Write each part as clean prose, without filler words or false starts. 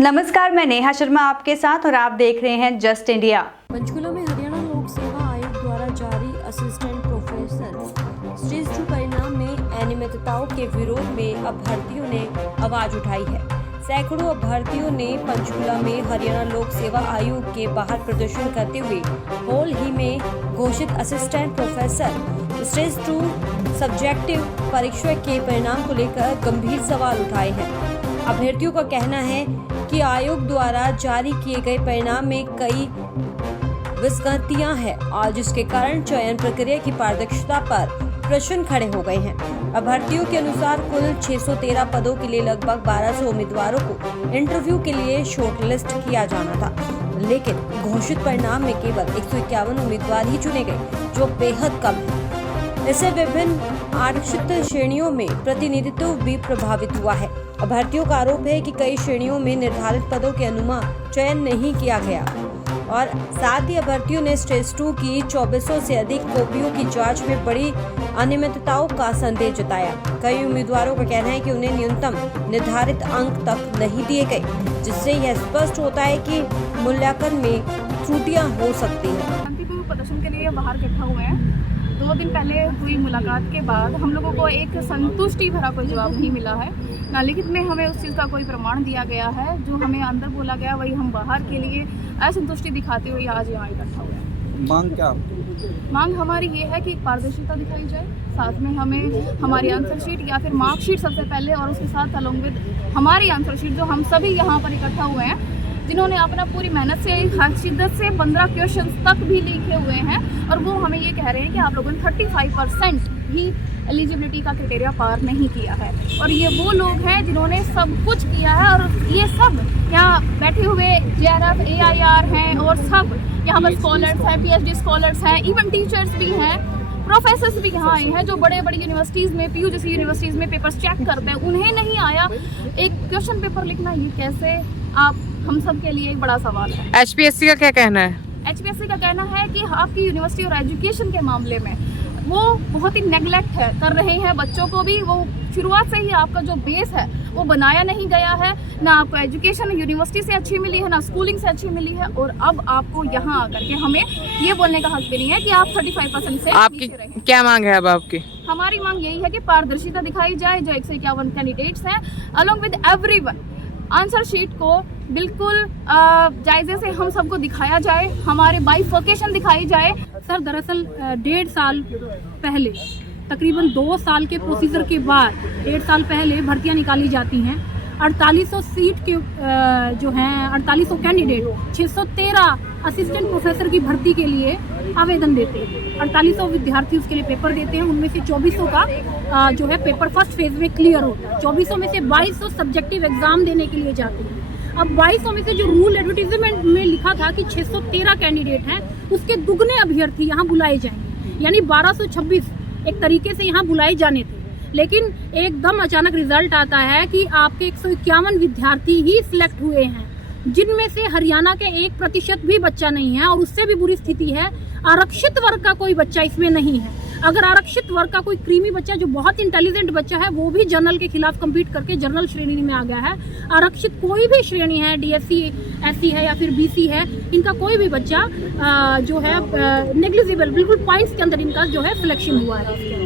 नमस्कार, मैं नेहा शर्मा आपके साथ और आप देख रहे हैं जस्ट इंडिया। पंचकुला में हरियाणा लोक सेवा आयोग द्वारा जारी असिस्टेंट प्रोफेसर स्टेज 2 परिणाम में अनियमितताओं के विरोध में अभ्यर्थियों ने आवाज उठाई है। सैकड़ों अभ्यर्थियों ने पंचकुला में हरियाणा लोक सेवा आयोग के बाहर प्रदर्शन करते हुए हाल ही में घोषित असिस्टेंट प्रोफेसर स्टेज 2 सब्जेक्टिव परीक्षा के परिणाम को लेकर गंभीर सवाल उठाए हैं। अभ्यर्थियों का कहना है कि आयोग द्वारा जारी किए गए परिणाम में कई विसंगतियां हैं और जिसके कारण चयन प्रक्रिया की पारदर्शिता पर प्रश्न खड़े हो गए हैं। अभ्यर्थियों के अनुसार कुल 613 पदों के लिए लगभग 1200 उम्मीदवारों को इंटरव्यू के लिए शॉर्टलिस्ट किया जाना था, लेकिन घोषित परिणाम में केवल 151 उम्मीदवार ही चुने गए, जो बेहद कम है। इससे विभिन्न आरक्षित श्रेणियों में प्रतिनिधित्व भी प्रभावित हुआ है। अभ्यर्थियों का आरोप है कि कई श्रेणियों में निर्धारित पदों के अनुमान चयन नहीं किया गया और साथ ही अभ्यर्थियों ने स्टेज 2 की 2400 से अधिक कॉपियों की जांच में बड़ी अनियमितताओं का संदेह जताया। कई उम्मीदवारों का कहना है कि उन्हें न्यूनतम निर्धारित अंक तक नहीं दिए गए, जिससे यह स्पष्ट होता है कि मूल्यांकन में त्रुटियां हो सकती हैं। शांतिपूर्ण प्रदर्शन के लिए बाहर इकट्ठा हुए हैं। 2 दिन पहले हुई मुलाकात के बाद हम लोगों को एक संतुष्टि भरा कोई जवाब नहीं मिला है, ना लिखित में हमें उस चीज़ का कोई प्रमाण दिया गया है। जो हमें अंदर बोला गया वही हम बाहर के लिए असंतुष्टि दिखाते हुए आज यहाँ इकट्ठा हुए हैं। मांग क्या? मांग हमारी ये है कि पारदर्शिता दिखाई जाए, साथ में हमें हमारी आंसर शीट या फिर मार्कशीट सबसे पहले और उसके साथ अलोंग विद हमारी आंसर शीट जो हम सभी यहाँ पर इकट्ठा हुए हैं, जिन्होंने अपना पूरी मेहनत से हर शिद्दत से 15 क्वेश्चन तक भी लिखे हुए हैं और वो हमें ये कह रहे हैं कि आप लोगों ने 35% भी एलिजिबिलिटी का क्राइटेरिया पार नहीं किया है। और ये वो लोग हैं जिन्होंने सब कुछ किया है और ये सब यहाँ बैठे हुए JRF AIR हैं और सब यहाँ पर स्कॉलर्स हैं, PhD स्कॉलर्स हैं, इवन टीचर्स भी हैं, प्रोफेसर्स भी यहाँ आए हैं जो बड़े बड़ी यूनिवर्सिटीज़ में PU जैसी यूनिवर्सिटीज़ में पेपर्स चेक करते हैं, उन्हें नहीं आया एक क्वेश्चन पेपर लिखना। ये कैसे आप हम सब के लिए एक बड़ा सवाल है। HPSC का क्या कहना है? HPSC का कहना है कि आपकी यूनिवर्सिटी और एजुकेशन के मामले में वो बहुत ही नेगलेक्ट कर रहे हैं बच्चों को भी। वो शुरुआत से ही आपका जो बेस है वो बनाया नहीं गया है, ना आपको एजुकेशन यूनिवर्सिटी से अच्छी मिली है, ना स्कूलिंग से अच्छी मिली है, और अब आपको यहाँ आकर के हमें ये बोलने का हक भी नहीं है कि आप 35% से आपकी क्या मांग है? अब आपकी हमारी मांग यही है कि पारदर्शिता दिखाई जाए। जो 151 कैंडिडेट्स हैं along with everyone, answer sheet को बिल्कुल जायजे से हम सबको दिखाया जाए, हमारे बाइफर्केशन दिखाई जाए। सर दरअसल 1.5 साल पहले, तकरीबन 2 साल के प्रोसीजर के बाद 1.5 साल पहले भर्तियां निकाली जाती हैं। 4800 सीट के जो हैं 4800 कैंडिडेट 613 असिस्टेंट प्रोफेसर की भर्ती के लिए आवेदन देते हैं। 4800 विद्यार्थी उसके लिए पेपर देते हैं, उनमें से 2400 का जो है पेपर फर्स्ट फेज में क्लियर होता है। 2400 में से 2200 सब्जेक्टिव एग्जाम देने के लिए जाते हैं। अब 2200 में से जो रूल एडवर्टीजमेंट में लिखा था कि 613 कैंडिडेट हैं, उसके दुगने अभ्यर्थी यहाँ बुलाए जाएंगे, यानी 1226 एक तरीके से यहाँ बुलाए जाने थे। लेकिन एकदम अचानक रिजल्ट आता है कि आपके 151 विद्यार्थी ही सिलेक्ट हुए हैं, जिनमें से हरियाणा के 1% भी बच्चा नहीं है। और उससे भी बुरी स्थिति है, आरक्षित वर्ग का कोई बच्चा इसमें नहीं है। अगर आरक्षित वर्ग का कोई क्रीमी बच्चा जो बहुत इंटेलिजेंट बच्चा है वो भी जनरल के खिलाफ कम्पीट करके जनरल श्रेणी में आ गया है, आरक्षित कोई भी श्रेणी है, DSC SC है या फिर BC है, इनका कोई भी बच्चा जो है नेग्लिजिबल, बिल्कुल पॉइंट्स के अंदर इनका जो है सिलेक्शन हुआ है।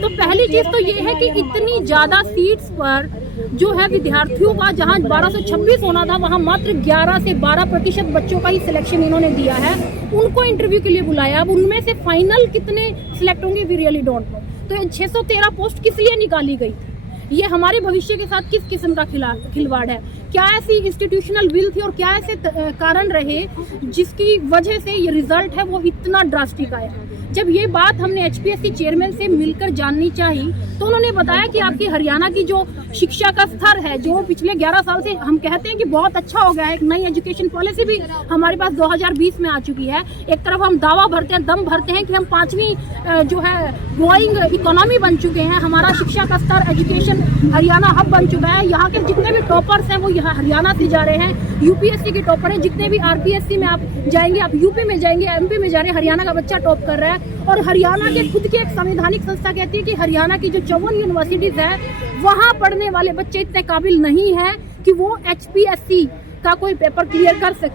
तो पहली चीज तो ये है कि इतनी ज्यादा सीट्स पर जो है विद्यार्थियों का, जहां 1226 होना था वहां मात्र 11 से 12% बच्चों का ही सिलेक्शन इन्होंने दिया है। उनको इंटरव्यू के लिए बुलाया, अब उनमें से फाइनल कितने सिलेक्ट होंगे वी रियली डोंट नो। तो 613 पोस्ट किस लिए निकाली गई थी? ये हमारे भविष्य के साथ किस किस्म का खिलवाड़ है? क्या ऐसी इंस्टीट्यूशनल विल थी और क्या ऐसे कारण रहे जिसकी वजह से ये रिजल्ट है वो इतना ड्रास्टिक आया? जब ये बात हमने HPSC चेयरमैन से मिलकर जाननी चाहिए तो उन्होंने बताया कि आपकी हरियाणा की जो शिक्षा का स्तर है, जो पिछले 11 साल से हम कहते हैं कि बहुत अच्छा हो गया है, एक नई एजुकेशन पॉलिसी भी हमारे पास 2020 में आ चुकी है। एक तरफ हम दावा भरते हैं, दम भरते हैं कि हम 5वीं जो है ग्रोइंग इकोनॉमी बन चुके हैं, हमारा शिक्षा का स्तर एजुकेशन हरियाणा हब बन चुका है। यहाँ के जितने भी टॉपर्स हैं वो यहाँ हरियाणा से जा रहे हैं। UPSC के टॉपर हैं, जितने भी RPSC में आप जाएंगे, आप UP में जाएंगे, MP में जा रहे हैं, हरियाणा का बच्चा टॉप कर रहा है। और हरियाणा के खुद की एक संवैधानिक संस्था कहती है कि हरियाणा की जो 54 यूनिवर्सिटीज है वहाँ पढ़ने वाले बच्चे इतने काबिल नहीं हैं कि वो HPSC का कोई पेपर क्लियर कर सके।